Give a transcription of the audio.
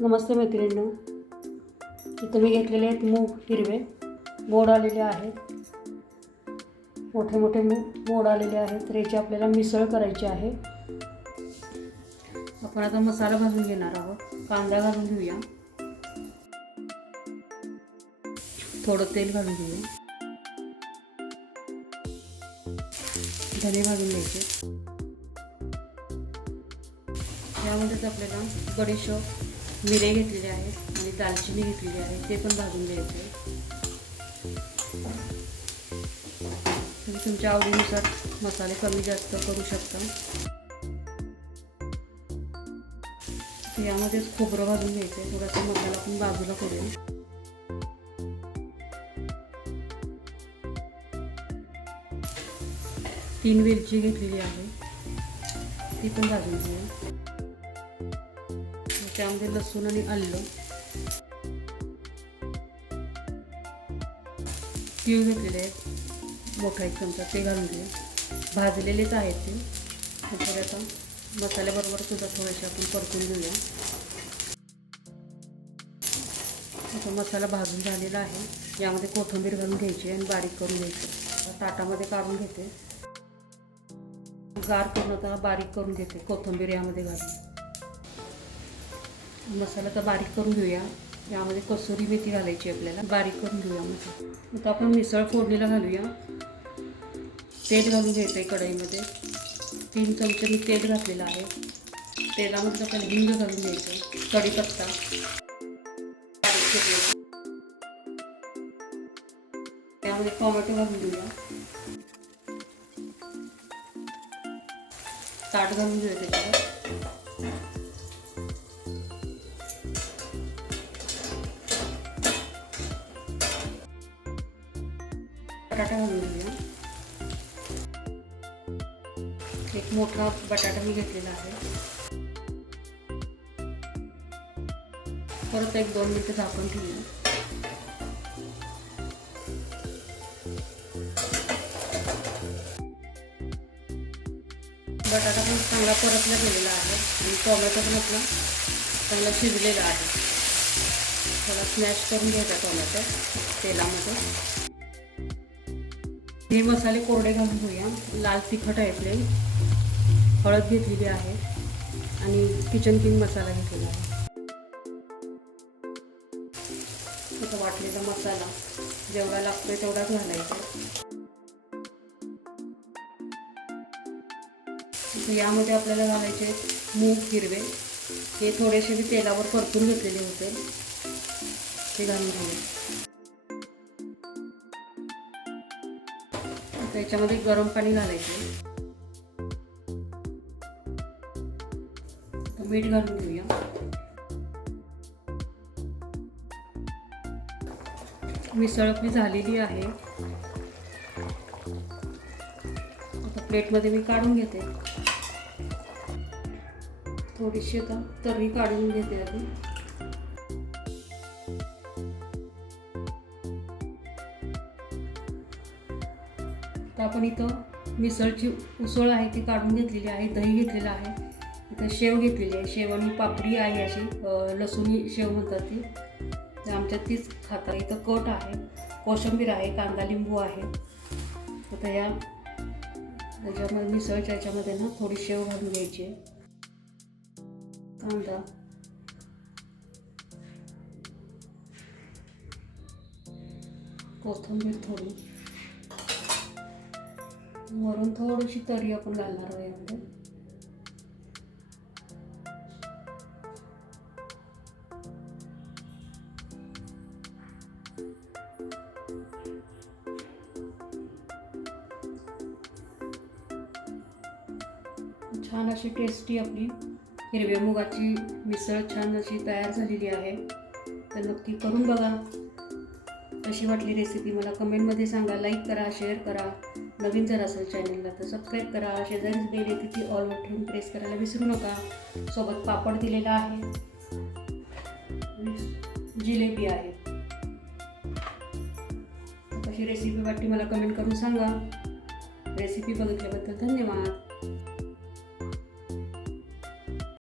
नमस्ते मैत्रिणींनो. इथं मी घेतलेले आहेत मूग हिरवे. मोड आलेले आहेत. मोठे मोठे मूग मोड आलेले आहेत. तर याची आपल्याला मिसळ करायची आहे. आपण आता मसाला भाजून घेणार आहोत. कांदा घालून घेऊया. थोडं तेल घालून घेऊया. धने भाजून घ्यायचे. यामध्येच आपल्याला बडीशोप मिरे घेतलेले आहेत आणि दालचिनी घेतलेली आहे ते पण भाजून घ्यायचे. तुम्ही तुमच्या आवडीनुसार मसाले कमी जास्त करू शकता. यामध्येच खोबरं भाजून घ्यायचं आहे थोडासा मसाला आपण बाजूला करूया तीन वेलची घेतलेली आहे ती पण भाजून घेऊया. त्यामध्ये लसूण आणि आलं. तीळ घेतलेले आहेत. मोठा एक चमचा ते घालून घेऊया. भाजलेलेच आहेत ते. त्याच्यावर आता मसाल्याबरोबर सुद्धा थोडेसे आपण परतून घेऊया. आता मसाला भाजून झालेला आहे. यामध्ये कोथिंबीर घालून घ्यायची आणि बारीक करून घ्यायची. ताटामध्ये काढून घेते. गार पूर्णतः बारीक करून घेते कोथिंबीर यामध्ये घालून. मसाला तर बारीक करून घेऊया. यामध्ये कसुरी मेथी घालायची आपल्याला. बारीक करून घेऊया मसाला. आता आपण मिसळ फोडणीला घालूया. तेल घालून घ्यायचं आहे कढईमध्ये. तीन चमचे मी तेल घातलेलं आहे. तेलामध्ये आपल्याला हिंग घालून घ्यायचं आहे कढीपत्ता. बारीक त्यामध्ये टोमॅटो घालून घेऊया. ताट घालून घेऊया त्याच्यावर. बटाटा घालून घेऊया. एक मोठा बटाटा मी घेतलेला आहे. परत एक दोन मिनटं झाकून ठेवूया. बटाटा पण चांगला परतला गेलेला आहे आणि टोमॅटो पण आपला चांगला शिजलेला आहे. थोडा स्मॅश करून घ्यायचा टोमॅटो तेलामध्ये. हे मसाले कोरडे घालून घेऊया. लाल तिखट आहे आपले. हळद घेतलेली आहे. आणि किचन किंग मसाला घेतलेला आहे. आता वाटलेला मसाला जेवढा लागतोय तेवढाच घालायचा यामध्ये आपल्याला घालायचे मूग हिरवे. हे थोडेसे मी तेलावर परतून घेतलेले होते. ते घालून घेऊया. त्याच्यामध्ये गरम पाणी घालायचे. मीठ घालून घेऊया. मिसळ आपली झालेली आहे. आता प्लेटमध्ये मी काढून घेते. थोडीशी आता तर्री काढून घेते आधी. तर आपण इथं मिसळची उसळ आहे ती काढून घेतलेली आहे दही घेतलेलं आहे. इथं शेव घेतलेली आहे. शेव आणि पापडी आहे अशी लसूणी शेव म्हणतात ती. तर आमच्यात तीच खाता इथं कट आहे कोशिंबीर आहे कांदा लिंबू आहे. तर या त्याच्यामध्ये मिसळच्या याच्यामध्ये ना थोडी शेव घालून घ्यायची आहे. कांदा. कोथिंबीर थोडी. वरून थोडीशी तरी आपण घालणार आहोत यामध्ये छान अशी टेस्टी आपली हिरव्या मुगाची मिसळ छान अशी तयार झालेली आहे. तर नक्की करून बघा. कशी वाटली रेसिपी मला कमेंटमध्ये सांगा लाईक करा शेअर करा. नवीन जर असेल चॅनलला तर सबस्क्राईब करा. शेजारीच बेल येते ती ऑल ठेवून प्रेस करायला विसरू नका. सोबत पापड दिलेला आहे. जिलेबी आहे. कशी रेसिपी वाटली मला कमेंट करून सांगा. रेसिपी बघितल्याबद्दल धन्यवाद.